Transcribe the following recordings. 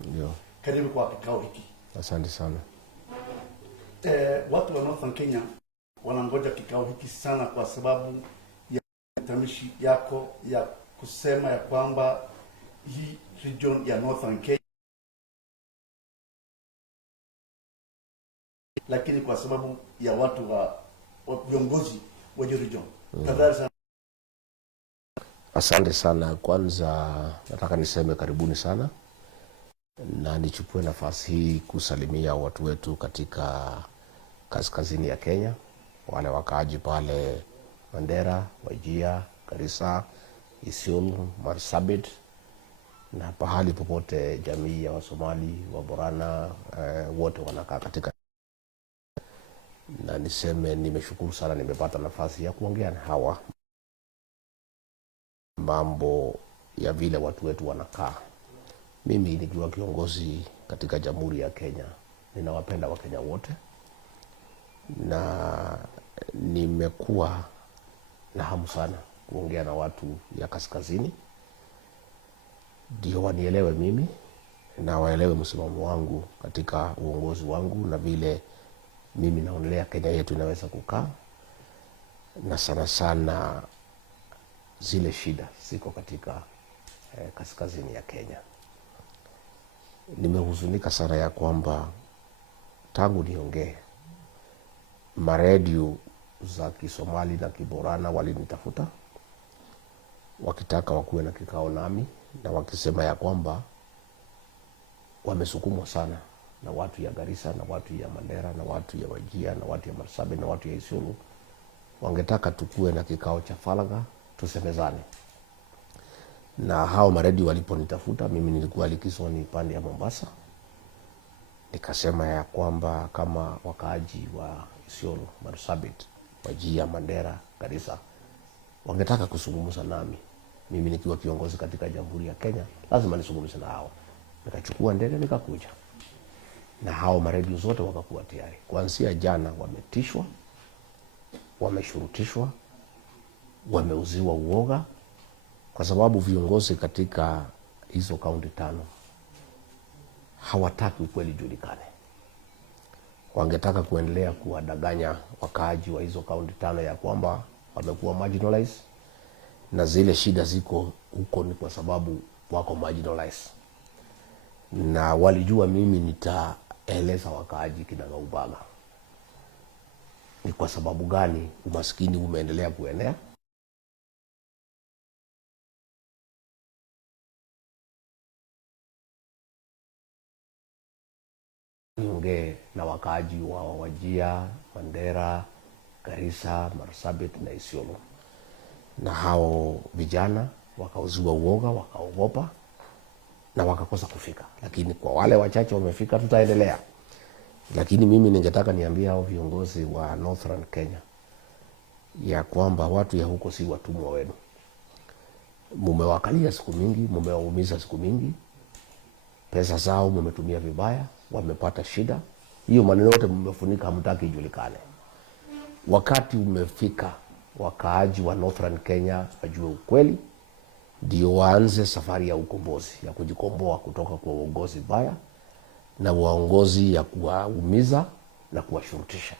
Ndio. Karibu kwa kikao hiki. Asante sana. Watu wa Northern Kenya wanangoja kikao hiki sana kwa sababu ya tamishi yako ya kusema ya kwamba hii region ya Northern Kenya, lakini kwa sababu ya watu wa viongozi wa region. Tafadhali sana. Asante sana. Kwanza nataka niseme karibuni sana, na nichukue nafasi hii kusalimia watu wetu katika kaskazini ya Kenya, wale wakaaji pale Mandera, Wajir, Garissa, Isiolo, Marsabit na pahali popote jamii ya Wasomali, Waborana wote wanakaa katika. Na niseme nimeshukuru sana nimepata nafasi ya kuongea na hawa mambo ya vile watu wetu wanakaa. Mimi nikiwa kiongozi katika Jamhuri ya Kenya, ninawapenda Wakenya wote, na nimekuwa na hamu sana kuongea na watu ya kaskazini ndio wanielewe mimi na waelewe msimamo wangu katika uongozi wangu na vile mimi naonelea Kenya yetu inaweza kukaa, na sana sana zile shida ziko katika kaskazini ya Kenya. Nimehuzunika sana ya kwamba tangu niongee maredio za Kisomali na Kiborana walinitafuta wakitaka wakuwe na kikao nami, na wakisema ya kwamba wamesukumwa sana na watu ya Garissa na watu ya Mandera na watu ya Wajir na watu ya Marsabit na watu ya Isiolo, wangetaka tukue na kikao cha faragha tusemezane. Na hao maredio waliponitafuta, mimi nilikuwa likizoni pande ya Mombasa, nikasema ya kwamba kama wakaaji wa Isiolo, Marsabit, Wajir, Mandera, Garissa wangetaka kuzungumza nami, mimi nikiwa kiongozi katika Jamhuri ya Kenya, lazima nizungumze na hao. Nikachukua ndege nikakuja, na hao maredio zote wakakuwa tayari. Kuanzia jana wametishwa, wameshurutishwa, wameuziwa uoga, kwa sababu viongozi katika hizo kaunti 5 hawataki ukweli julikane. Wangetaka kuendelea kuwadanganya wakaaji wa hizo kaunti 5 ya kwamba wamekuwa marginalized, na zile shida ziko huko ni kwa sababu wako marginalized. Na walijua mimi nitaeleza wakaaji kinagaubaga ni kwa sababu gani umaskini umeendelea kuenea, niongee na wakaaji wa Wajir, Mandera, Garissa, Marsabit na Isiolo. Na hao vijana wakauziwa uoga, wakaogopa na wakakosa kufika. Lakini kwa wale wachache wamefika, tutaendelea. Lakini mimi ningetaka niambie hao viongozi wa Northern Kenya ya kwamba watu ya huko si watumwa wenu. Mumewakalia siku mingi, mumewaumiza siku mingi, pesa zao mumetumia vibaya, wamepata shida. Hiyo maneno yote mumefunika, hamtaki ijulikane. Wakati umefika wakaaji wa Northern Kenya wajue ukweli, ndio waanze safari ya ukombozi, ya kujikomboa kutoka kwa uongozi baya na uongozi ya kuwaumiza na kuwashurutisha.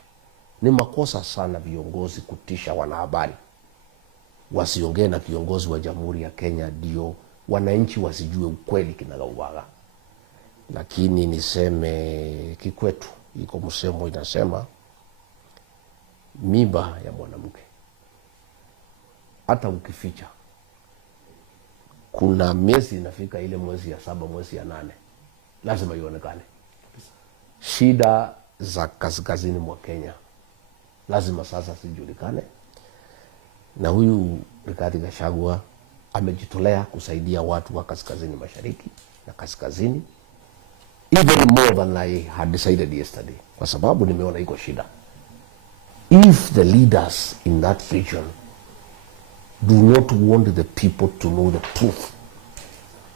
Ni makosa sana viongozi kutisha wanahabari. Wasiongee na kiongozi wa Jamhuri ya Kenya ndio wananchi wasijue ukweli kinagaubaga. Lakini niseme kikwetu iko msemo inasema mimba ya mwanamke hata ukificha, kuna miezi inafika, ile mwezi ya 7, mwezi ya 8 lazima ionekane. Shida za kaskazini mwa Kenya lazima sasa zijulikane, na huyu Rigathi Gachagua amejitolea kusaidia watu wa kaskazini mashariki na kaskazini, even more than I had decided yesterday, kwa sababu nimeona iko shida. If the leaders in that region do not want the people to know the truth,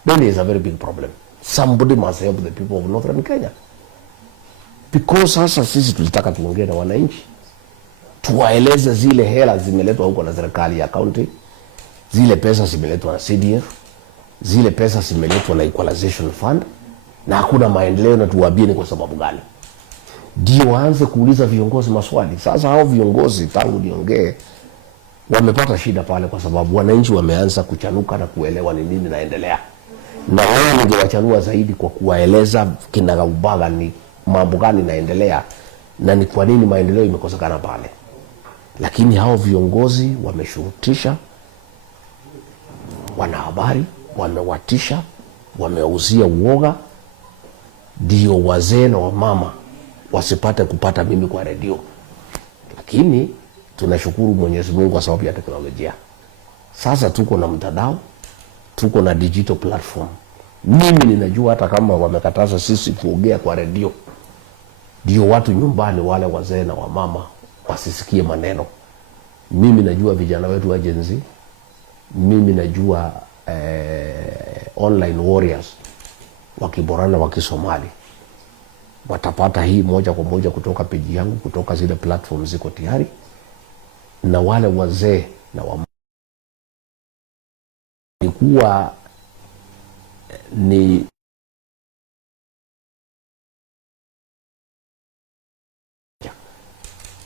then there is a very big problem. Somebody must help the people of Northern Kenya. Because sasa sisi tulitaka tuongee na wananchi, tuwaeleze zile hela zimeletwa huko na serikali ya county, zile pesa zimeletwa na CDF, zile pesa zimeletwa na Equalization Fund, na hakuna maendeleo, na tuwaambie ni kwa sababu gani. Ndio waanze kuuliza viongozi maswali. Sasa hao viongozi tangu niongee wamepata shida pale, kwa sababu wananchi wameanza kuchanuka na kuelewa ni nini naendelea, na wao ningewachanua zaidi kwa kuwaeleza kinagaubaga ni mambo gani naendelea na ni kwa nini maendeleo imekosekana pale. Lakini hao viongozi wameshurutisha wanahabari, wamewatisha, wameuzia uoga, ndio wazee na wamama wasipate kupata mimi kwa redio. Lakini tunashukuru Mwenyezi Mungu kwa sababu ya teknolojia. Sasa tuko na mtandao, tuko na digital platform. Mimi ninajua hata kama wamekataza sisi kuongea kwa redio, ndio watu nyumbani wale wazee na wamama wasisikie maneno. Mimi najua vijana wetu wa Gen Z, mimi najua online warriors wakiborana wakisomali watapata hii moja kwa moja kutoka peji yangu, kutoka zile platform ziko tayari. Na wale wazee na wamama ilikuwa ni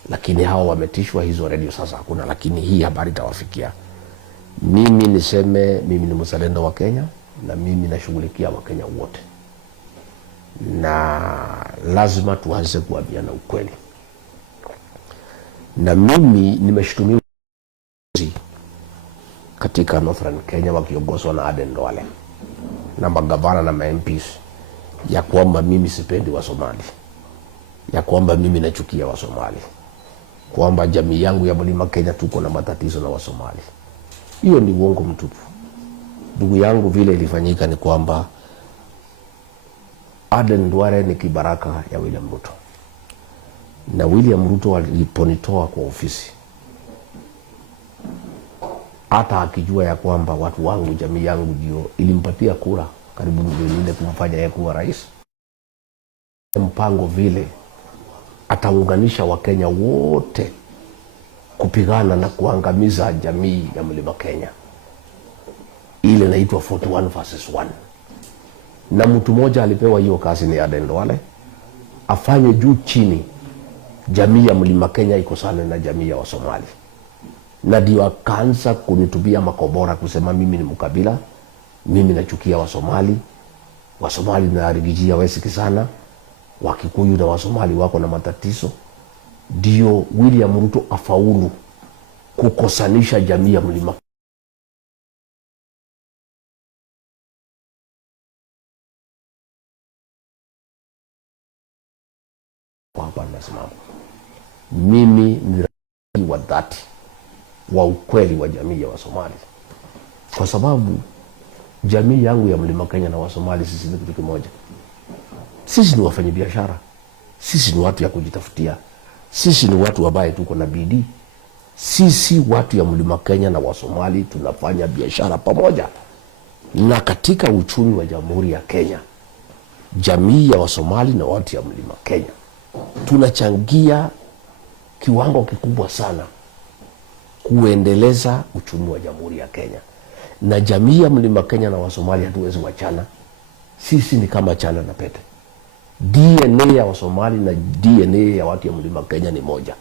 lakini hao wametishwa, hizo redio sasa hakuna, lakini hii habari itawafikia. Mimi niseme mimi ni mzalendo wa Kenya, na mimi nashughulikia Wakenya wote, na lazima tuanze kuambiana ukweli. Na mimi nimeshtumiwa katika Northern Kenya wakiongozwa na Aden Duale na magavana na MPs ya kwamba mimi sipendi wa Somali, ya kwamba mimi nachukia wa Somali, kwamba jamii yangu ya Mlima Kenya tuko na matatizo na wa Somali. Hiyo ni uongo mtupu. Ndugu yangu, vile ilifanyika ni kwamba Aden Duale ni kibaraka ya William Ruto, na William Ruto aliponitoa kwa ofisi, hata akijua ya kwamba watu wangu, jamii yangu ndio ilimpatia kura karibu milioni 4 kumfanya yeye kuwa rais, mpango vile ataunganisha Wakenya wote kupigana na kuangamiza jamii ya Mlima Kenya. Ile inaitwa 41 versus 1. Na mtu mmoja alipewa hiyo kazi ni Aden Duale, afanye juu chini jamii ya Mlima Kenya ikosane na jamii ya Wasomali. Na ndio akaanza kunitubia makobora kusema mimi ni mkabila, mimi nachukia Wasomali, Wasomali na rigijia wesiki sana, Wakikuyu na Wasomali wako na matatizo. Ndio William Ruto afaulu kukosanisha jamii ya Mlima hapa nasimama. Mimi ni rafiki wa dhati wa ukweli wa jamii ya Wasomali, kwa sababu jamii yangu ya Mlima Kenya na Wasomali sisi ni kitu kimoja. Sisi ni wafanyabiashara, sisi ni watu ya kujitafutia, sisi ni watu ambaye tuko na bidii. Sisi watu ya Mlima Kenya na Wasomali tunafanya biashara pamoja, na katika uchumi wa Jamhuri ya Kenya, jamii ya Wasomali na watu ya Mlima Kenya tunachangia kiwango kikubwa sana kuendeleza uchumi wa Jamhuri ya Kenya. Na jamii ya Mlima Kenya na Wasomali hatuwezi wachana. Sisi ni kama chana na pete. DNA ya Wasomali na DNA ya watu ya Mlima Kenya ni moja.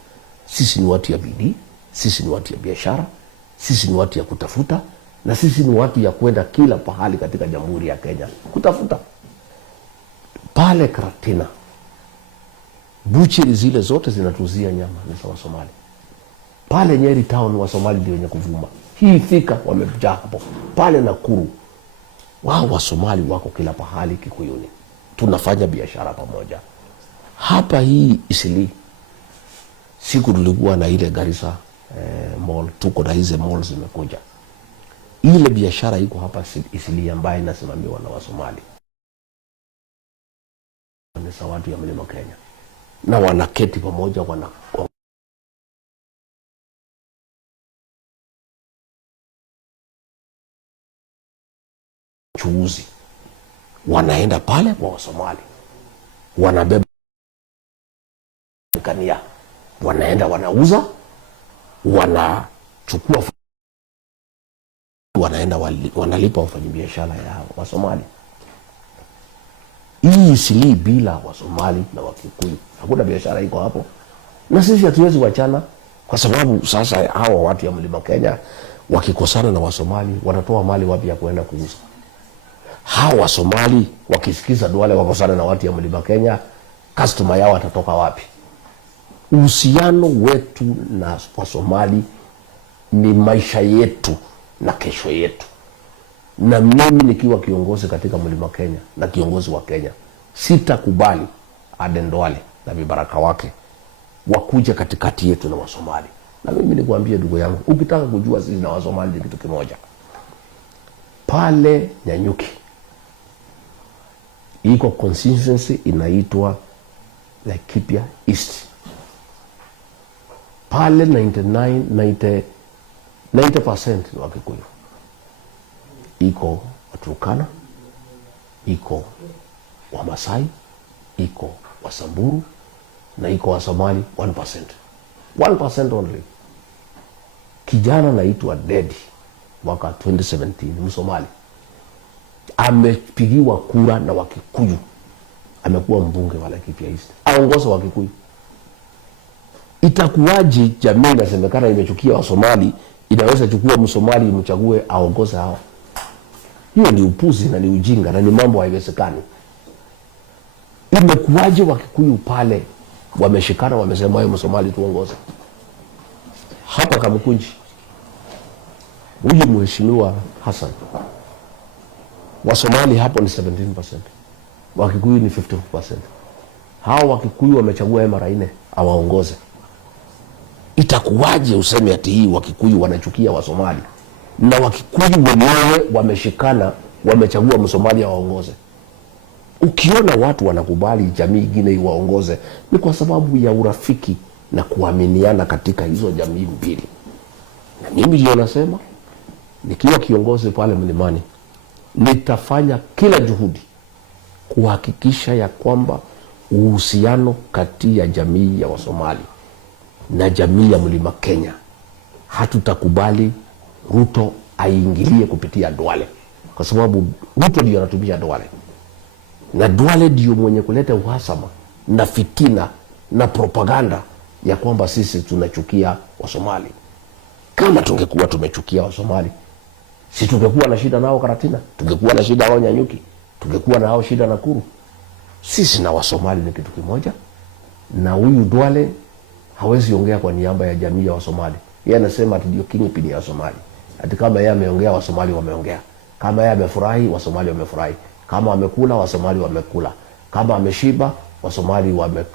Sisi ni watu ya bidii, sisi ni watu ya biashara, sisi ni watu ya kutafuta, na sisi ni watu ya kwenda kila pahali katika Jamhuri ya Kenya kutafuta. Pale Karatina, bucheri zile zote zinatuzia nyama ni za Wasomali. Pale Nyeri town Wasomali ndio wenye kuvuma. Hii Thika wamejaa hapo. Pale Nakuru wao Wasomali wako kila pahali Kikuyuni. Tunafanya biashara pamoja. Hapa hii Isili, siku tulikuwa na ile Garissa mall, tuko na hizo malls zimekuja. Ile biashara iko hapa Isili ambayo inasimamiwa na Wasomali. Ni watu ya Mlima Kenya. Na wanaketi pamoja, chuuzi wanaenda pale kwa Wasomali, wanabeba kania, wanaenda wanauza, wanachukua, wanaenda wanalipa wafanyabiashara ya Wasomali. Hii Isili bila Wasomali na Wakikuyu hakuna biashara iko hapo, na sisi hatuwezi wachana, kwa sababu sasa hawa watu ya Mlima Kenya wakikosana na Wasomali wanatoa mali wapi ya kuenda kuuza? Hawa Wasomali wakisikiza Duale wakosana na watu ya Mlima Kenya, customer yao atatoka wapi? Uhusiano wetu na Wasomali ni maisha yetu na kesho yetu. Na mimi nikiwa kiongozi katika Mlima Kenya na kiongozi wa Kenya, sitakubali Aden Duale na vibaraka wake wakuja katikati yetu na Wasomali. Na mimi nikuambie ndugu yangu, ukitaka kujua sisi na Wasomali ni kitu kimoja. Pale Nyanyuki iko constituency inaitwa Laikipia East. Pale 90% ni Wakikuyu. Iko Waturkana, iko Wamasai, iko Wasamburu na iko Wasomali 1%. 1% only. Kijana naitwa Dedi mwaka 2017 Msomali amepigiwa kura na Wakikuyu, amekuwa mbunge wa Laikipia East, aongoza Wakikuyu. Itakuwaje jamii inasemekana imechukia Wasomali inaweza chukua Msomali imchague aongoze hao? Hiyo ni upuzi na ni ujinga na ni mambo haiwezekani. Imekuwaje Wakikuyu pale wameshikana wamesema wewe Msomali tuongoze? Hapa Kamukunji huyu mheshimiwa Hassan, Wasomali hapo ni 17%, Wakikuyu ni 50%. Hao Wakikuyu wamechagua yeye mara 4 awaongoze. Itakuwaje useme ati hii Wakikuyu wanachukia Wasomali na Wakikuyu wenyewe wameshikana wamechagua Msomali awaongoze? Ukiona watu wanakubali jamii nyingine iwaongoze ni kwa sababu ya urafiki na kuaminiana katika hizo jamii mbili. Na mimi ndio nasema nikiwa kiongozi pale Mlimani nitafanya kila juhudi kuhakikisha ya kwamba uhusiano kati ya jamii ya Wasomali na jamii ya Mlima Kenya, hatutakubali Ruto aingilie kupitia Duale, kwa sababu Ruto ndio anatumia Duale, na Duale ndio mwenye kuleta uhasama na fitina na propaganda ya kwamba sisi tunachukia Wasomali. Kama tungekuwa tumechukia Wasomali, si tungekuwa na shida nao Karatina, tungekuwa na shida nao Nyanyuki, tungekuwa na hao shida Nakuru. Sisi na Wasomali ni kitu kimoja, na huyu Duale hawezi ongea kwa niaba ya jamii ya Wasomali. Yeye anasema ati ndio kingpin ya Wasomali. Ati kama yeye ameongea Wasomali wameongea. Kama yeye amefurahi Wasomali wamefurahi. Kama amekula Wasomali wamekula. Kama ameshiba Wasomali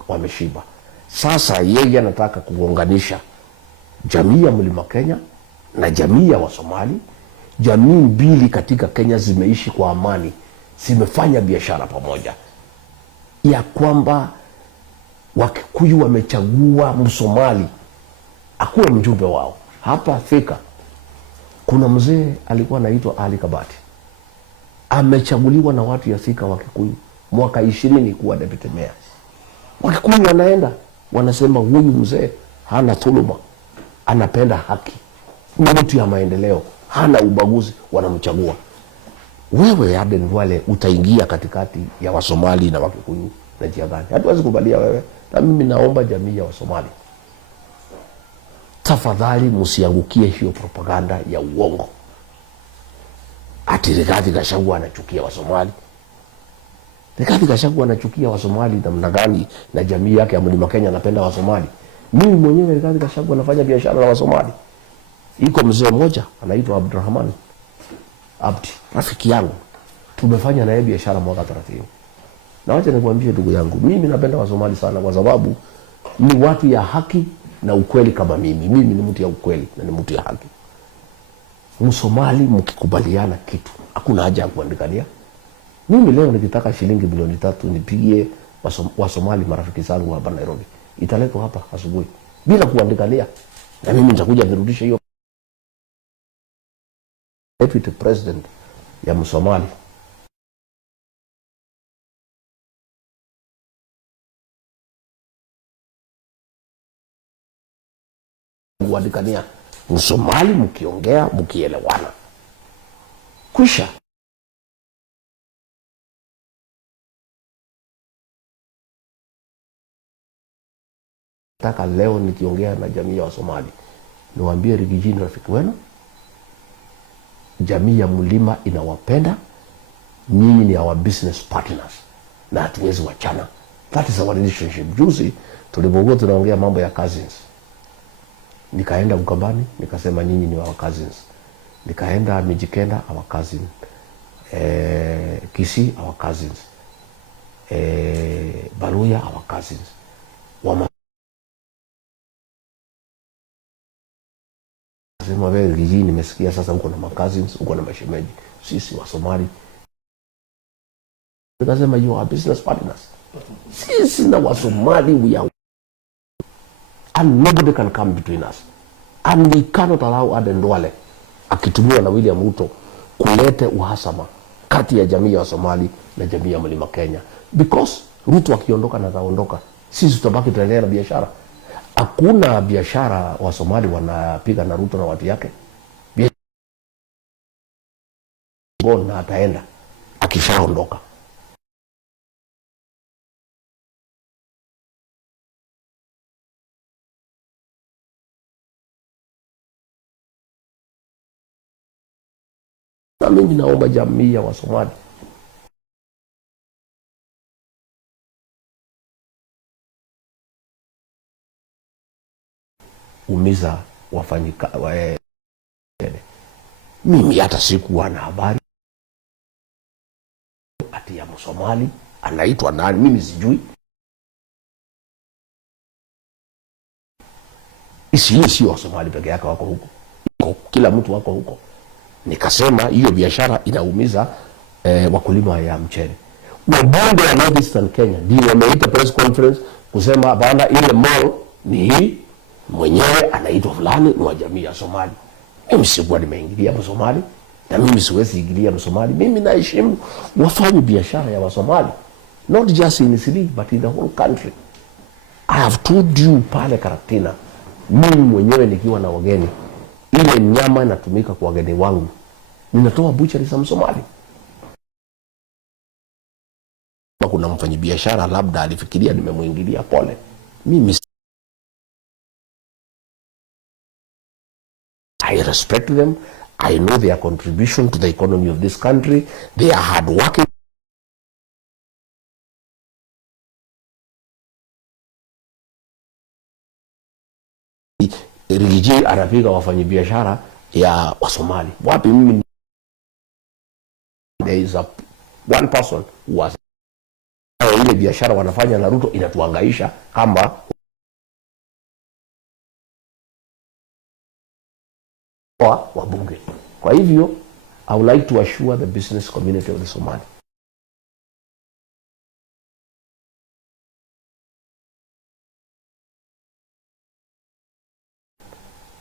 wameshiba. Sasa yeye anataka kuunganisha jamii ya Mlima Kenya na jamii ya Wasomali. Jamii mbili katika Kenya zimeishi kwa amani, zimefanya biashara pamoja, ya kwamba Wakikuyu wamechagua Msomali akuwe mjumbe wao. Hapa Thika kuna mzee alikuwa anaitwa Ali Kabati, amechaguliwa na watu ya Thika Wakikuyu mwaka 20 kuwa deputy mayor. Wakikuyu wanaenda wanasema huyu mzee hana dhuluma, anapenda haki, ni mtu ya maendeleo, hana ubaguzi, wanamchagua. Wewe Aden Duale utaingia katikati ya Wasomali na Wakikuyu na njia gani? Hatuwezi kubalia wewe. Na mimi naomba jamii ya Wasomali, tafadhali msiangukie hiyo propaganda ya uongo ati Rigathi Gachagua anachukia Wasomali. Rigathi Gachagua anachukia Wasomali namna gani na jamii yake ya Mlima Kenya anapenda Wasomali? Mimi mwenyewe Rigathi Gachagua anafanya biashara na Wasomali. Iko mzee mmoja anaitwa Abdurrahman Abdi, rafiki yangu, tumefanya naye biashara mwaka 30. Na wacha nikwambie ndugu yangu, mimi napenda Wasomali sana kwa sababu ni watu ya haki na ukweli kama mimi. Mimi ni mtu ya ukweli na ni mtu ya haki. Msomali mkikubaliana kitu, hakuna haja ya kuandikania. Mimi leo nikitaka shilingi bilioni 3 nipigie Wasomali marafiki zangu hapa Nairobi, italetwa hapa asubuhi bila kuandikania, na mimi nitakuja nirudishe hiyo. Deputy President ya Msomali kuandikania. Msomali mkiongea mkielewana kwisha. Nataka leo nikiongea na jamii ya Wasomali niwaambie Rigiji ni rafiki wenu, jamii ya Mlima inawapenda, nyinyi ni our business partners na hatuwezi wachana. That is our relationship. Juzi tulipokuwa tunaongea mambo ya cousins, nikaenda Ukambani nikasema nyinyi ni our cousins, nikaenda Mijikenda our cousin, Kisii our cousins, Baruya our cousins. Sema wewe Rigiji, nimesikia sasa uko na cousins, uko na mashemeji, sisi wa Somali. Nikasema you are business partners. Sisi na wa Somali we are, and nobody can come between us, and we cannot allow Aden Duale akitumiwa na William Ruto kulete uhasama kati ya jamii ya Somali na jamii ya Mlima Kenya, because Ruto akiondoka na taondoka, sisi tutabaki tuendelea na biashara. Hakuna biashara wa Somali wanapiga na Ruto na watu yake. Bona ataenda akishaondoka. Na mimi naomba jamii ya Wasomali umiza wafanyika mimi hata sikuwa na habari ati ya Msomali anaitwa nani, mimi sijui. Isi wa Somali peke yake wako huko, kila mtu wako huko. Nikasema hiyo biashara inaumiza wakulima ya mchele. Wabunge wa Northeastern Kenya ndio wameita press conference kusema bana, ile mall ni hii, mwenyewe anaitwa fulani, ni wa jamii ya Somali. Mimi sikuwa nimeingilia Msomali na mimi siwezi ingilia Msomali. Mimi naheshimu wafanye biashara ya Wasomali, not just in Isili but in the whole country. I have told you pale Karatina, mimi mwenyewe nikiwa na wageni, ile nyama inatumika kwa wageni wangu ninatoa butchery za Msomali. Kuna mfanyabiashara labda alifikiria nimemuingilia, pole. Mimi I respect them. I know their contribution to the economy of this country. They are hard working. Rigiji anapiga wafanyabiashara ya Wasomali. Wapi mimi? There is one person who was ile biashara wanafanya na Ruto inatuangaisha kama wabunge. Kwa hivyo I would like to assure the business community of the Somali,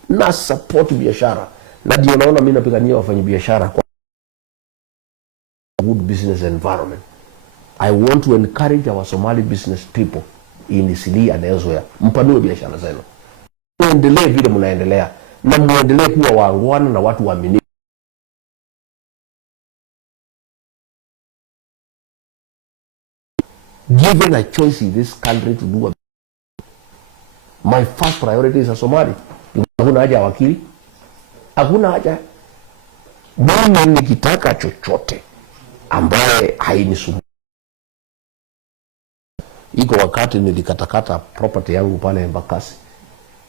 na support biashara, na ndio naona mimi napigania wafanya biashara kwa good business environment. I want to encourage our Somali business people in Isili and elsewhere, mpanue biashara zenu, muendelee vile mnaendelea, na muendelee kuwa waangwana na watu waaminifu. Given a choice in this country to do my first priority is a Somali. Hakuna haja ya wakili, hakuna haja. Mimi nikitaka chochote ambaye hainisumbui. Iko wakati nilikatakata property yangu pale Embakasi,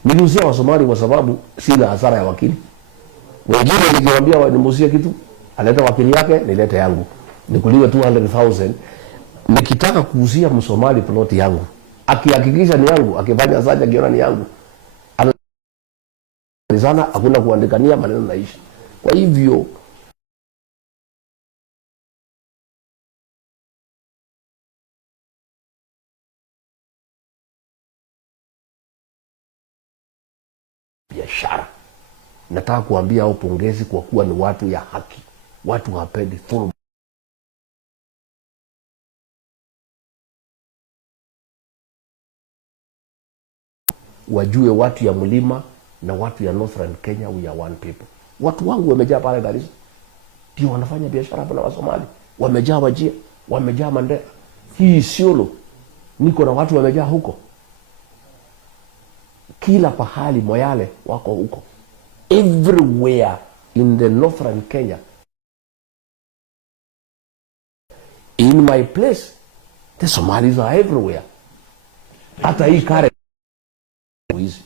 niliuzia Wasomali kwa sababu sina hasara ya wakili. Wengine nikiwaambia nimuuzie kitu, aleta wakili yake, nilete yangu, nikuliwe 200,000. Nikitaka kuuzia Msomali plot yangu, akihakikisha ni yangu, akifanya saja kiona ni yangu, sana hakuna kuandikania, maneno naishi. Kwa hivyo biashara, nataka kuambia hao pongezi kwa kuwa ni watu ya haki, watu hapendi dhuluma. Wajue watu ya Mlima na watu ya Northern Kenya we are one people. Watu wangu wamejaa pale Garissa, ndio wanafanya biashara hapa na Wasomali, wamejaa Wajir, wamejaa Mandera, hii Isiolo niko na watu wamejaa huko. kila pahali Moyale wako huko, everywhere in the northern Kenya. In my place the Somalis are everywhere. Hata hii kare hizi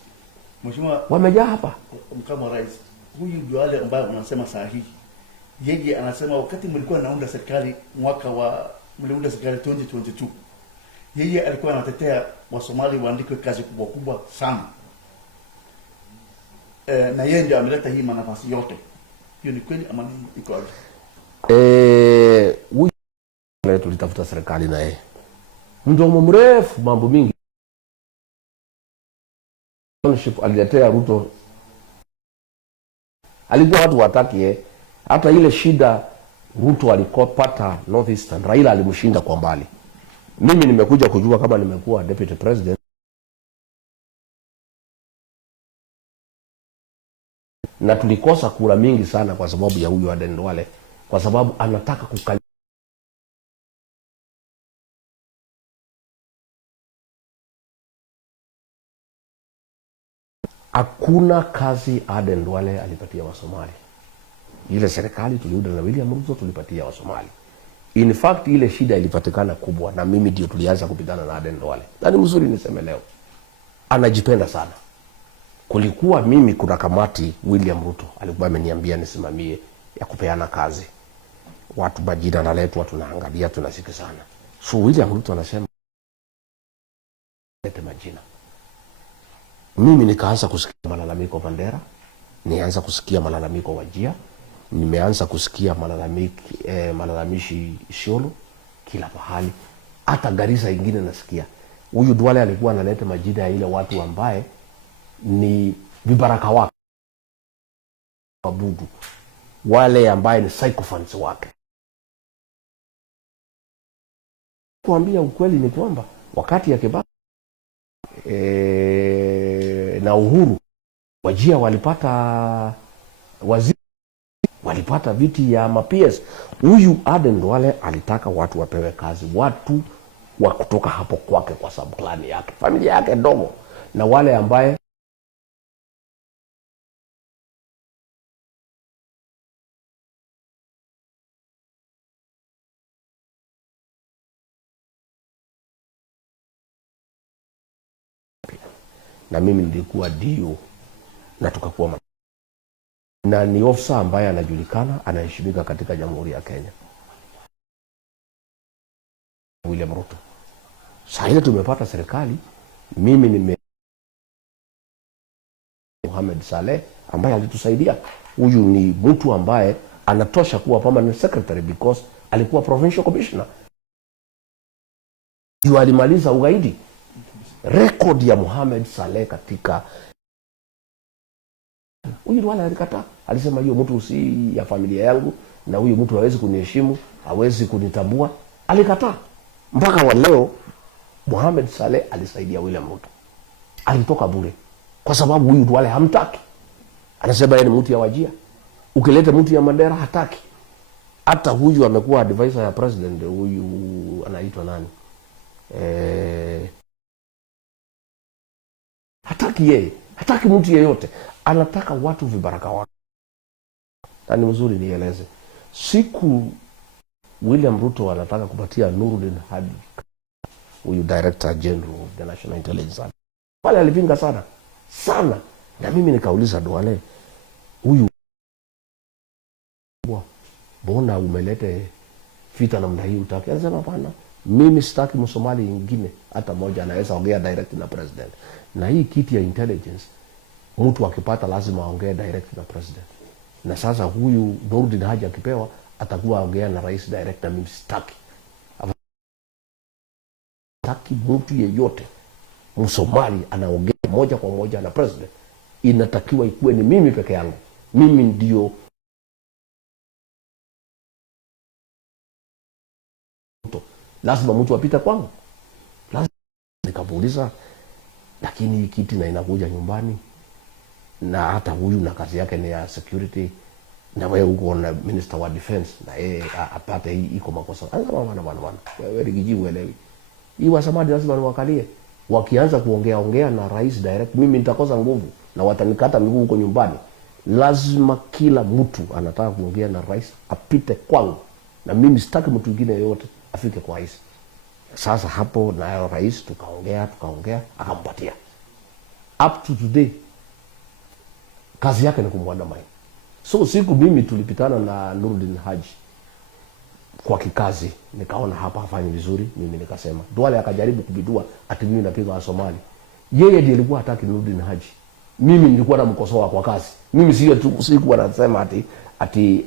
Mheshimiwa wamejaa hapa. Makamu wa Rais, huyu Duale ambaye unasema sahihi, yeye anasema wakati mlikuwa naunda serikali mliunda serikali 2022, yeye alikuwa anatetea Wasomali waandikwe kazi kubwa kubwa sana. Na yeye ndiye ameleta hii manafasi yote. Hiyo ni kweli ama iko aje? Huyu tulitafuta serikali na yeye mdomo mrefu, mambo mingi aliletea Ruto, alikuwa watu wataki hata ile shida Ruto alikopata Northeastern, Raila alimshinda kwa mbali. Mimi nimekuja kujua kama nimekuwa deputy president na tulikosa kura mingi sana kwa sababu ya huyu Aden Duale, kwa sababu anataka kukali. Hakuna kazi Aden Duale alipatia Wasomali. Ile serikali tuliunda na William Ruto tulipatia Wasomali. In fact ile shida ilipatikana kubwa na mimi ndio tulianza kupigana na Aden Duale. Na ni mzuri niseme leo, anajipenda sana. Kulikuwa mimi kuna kamati William Ruto alikuwa ameniambia nisimamie ya kupeana kazi. Watu majina naletwa, tunaangalia, tunashika sana. So William Ruto anasema lete majina. Mimi nikaanza kusikia malalamiko Mandera, nianza kusikia malalamiko Wajia, nimeanza kusikia malalamishi Isiolo, kila pahali, hata Garissa ingine nasikia. Huyu Duale alikuwa analeta majina ya ile watu ambaye ni vibaraka wake, wabudu, wale ambaye ni sycophants wake. Kuambia ukweli ni kwamba wakati ya Kibaki na Uhuru, Wajia walipata waziri, walipata viti ya mapies. Huyu Aden Duale alitaka watu wapewe kazi, watu wa kutoka hapo kwake, kwa sababu klani yake, familia yake ndogo, na wale ambaye na mimi nilikuwa dio na tukakuwa na ni ofisa ambaye anajulikana, anaheshimika katika Jamhuri ya Kenya. William Ruto. Sasa ile tumepata serikali, mimi nime Mohamed Saleh ambaye alitusaidia. Huyu ni mtu ambaye anatosha kuwa permanent secretary because alikuwa provincial commissioner. Yeye alimaliza ugaidi. Record ya Mohamed Saleh katika huyu Duale alikataa. Alisema hiyo mtu si ya familia yangu na huyu mtu hawezi kuniheshimu, hawezi kunitambua. Alikataa. Mpaka wa leo Mohamed Saleh alisaidia William Ruto. Alitoka bure kwa sababu huyu Duale hamtaki. Anasema yeye ni mtu ya Wajia. Ukileta mtu ya Mandera hataki. Hata huyu amekuwa advisor ya president, huyu anaitwa nani? Hataki yeye, hataki mtu yeyote, anataka watu vibaraka wake. Na ni mzuri nieleze, siku William Ruto anataka kupatia Nuruddin Haji, huyu Director General of the National Intelligence Service, wale alipinga sana sana, na mimi nikauliza Duale, huyu mbona umelete vita namna hii utaki? Anasema hapana, mimi sitaki Msomali ingine hata moja anaweza ongea direct na president. Na hii kiti ya intelligence mtu akipata lazima aongee direct na president. Na sasa huyu Nuruddin Haji akipewa atakuwa aongea na rais direct, na mimi sitaki. Sitaki mtu yeyote Msomali anaongea moja kwa moja na president. Inatakiwa ikuwe ni mimi peke yangu. Mimi ndio lazima mtu apita kwangu. Lazima nikamuuliza, lakini hii kiti na inakuja nyumbani, na hata huyu na kazi yake ni ya security, na wewe uko na minister wa defense, na yeye apate hii iko makosa. Anasema bwana wewe Rigiji uelewi. Hii Wasomali lazima niwakalie. wakianza kuongea na rais direct, mimi nitakosa nguvu na watanikata miguu huko nyumbani. Lazima kila mtu anataka kuongea na rais apite kwangu, na mimi sitaki mtu mwingine yote afike kwa rais. Sasa hapo nayo rais tukaongea akampatia. Up to today kazi yake ni kumwandamana. So siku mimi tulipitana na Nurdin Haji kwa kikazi, nikaona hapa hafanyi vizuri, mimi nikasema. Duale akajaribu kubidua ati mimi napiga wa Somali. Yeye ndiye alikuwa hataki Nurdin Haji. Mimi nilikuwa namkosoa kwa kazi. Mimi sikuwa nasema ati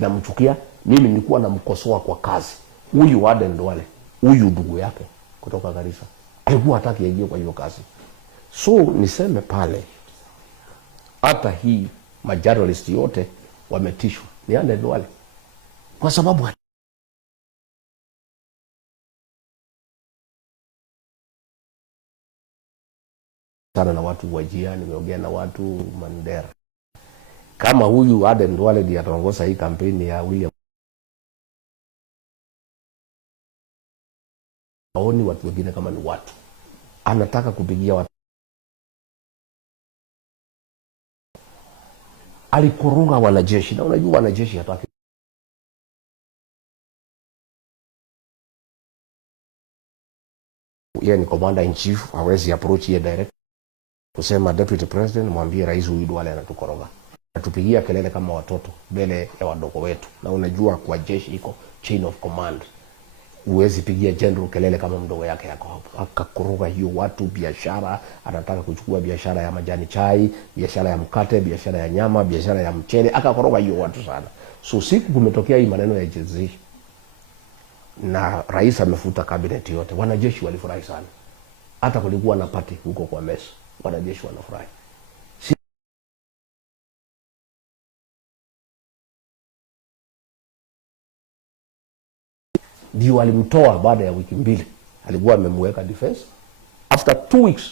namchukia. Mimi nilikuwa namkosoa kwa kazi. Huyu Aden Duale, huyu ndugu yake kutoka Garissa, alikuwa hataki aingie kwa hiyo kazi. So niseme pale, hata hii majournalist yote wametishwa ni Aden Duale, kwa sababu sana na watu Wajia, nimeongea na watu Mandera. Kama huyu Aden Duale ndiye ataongoza hii kampeni ya William, aoni watu wengine kama ni watu, anataka kupigia watu. Alikoroga wanajeshi, na unajua wanajeshi hataki. Yeye ni commander in chief, hawezi approach ye direct kusema deputy president mwambie rais huyu Duale anatukoroga. Atupigia kelele kama watoto mbele ya wadogo wetu. Na unajua kwa jeshi iko chain of command. Uwezi pigia general kelele kama mdogo yake yako hapo. Akakoroga hiyo watu, biashara, anataka kuchukua biashara ya majani chai, biashara ya mkate, biashara ya nyama, biashara ya mchele, akakoroga hiyo watu sana. So siku kumetokea hii maneno ya Gen-Z na rais amefuta cabinet yote, wanajeshi walifurahi sana. Hata kulikuwa na party huko kwa mesa, wanajeshi wanafurahi. Ndio alimtoa baada ya wiki mbili, alikuwa amemweka defense. After 2 weeks